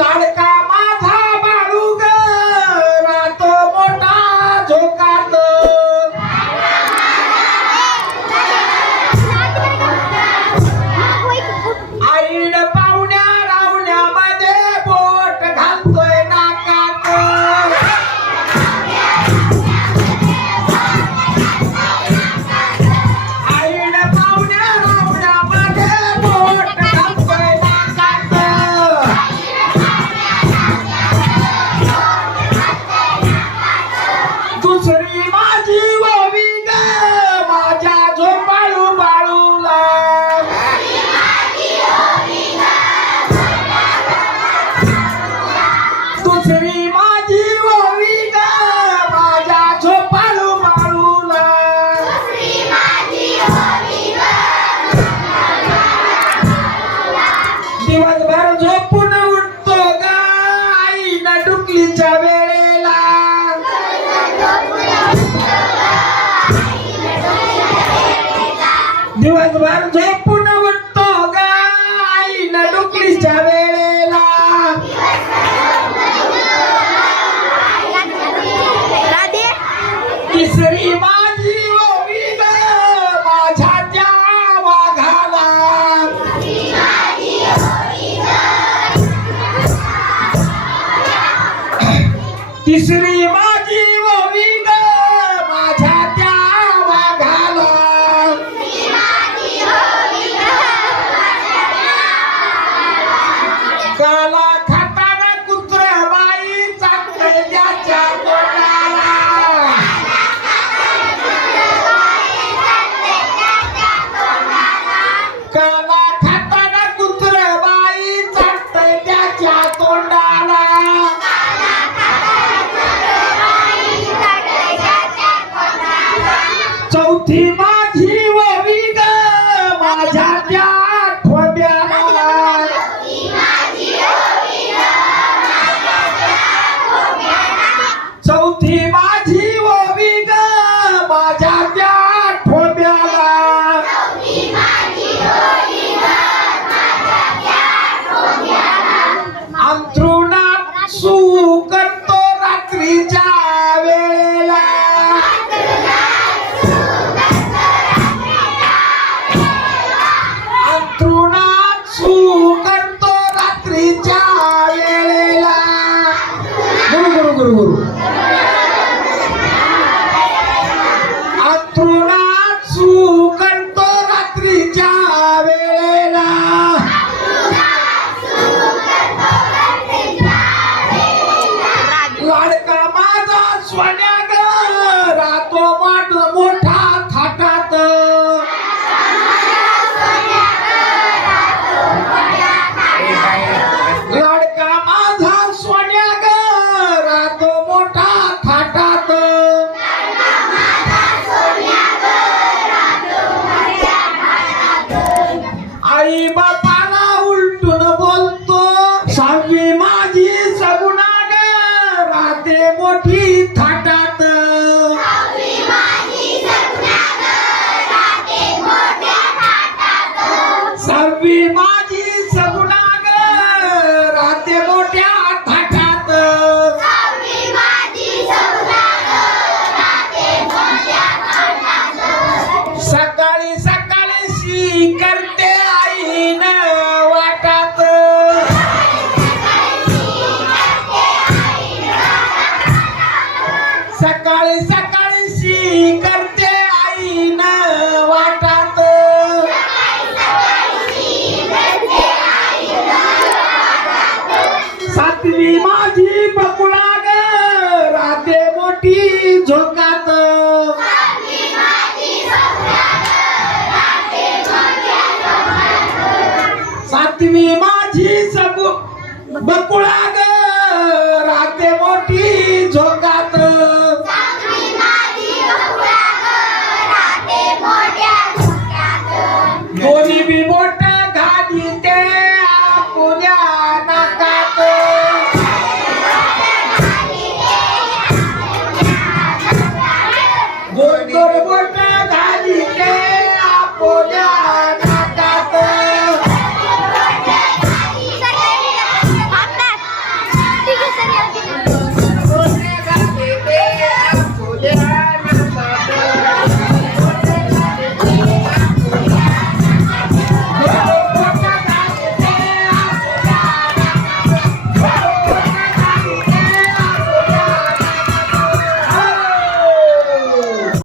நாளை डुकलीच्या वेळेला. दिवसभर झोपून उठतो गा आईन डुकलीच्या वेळेला. तिसरी तिसरी माझी ओवी ग. माझ्या त्या वाघाला. काला one. माझी बकुळा ग राते मोठी झोका.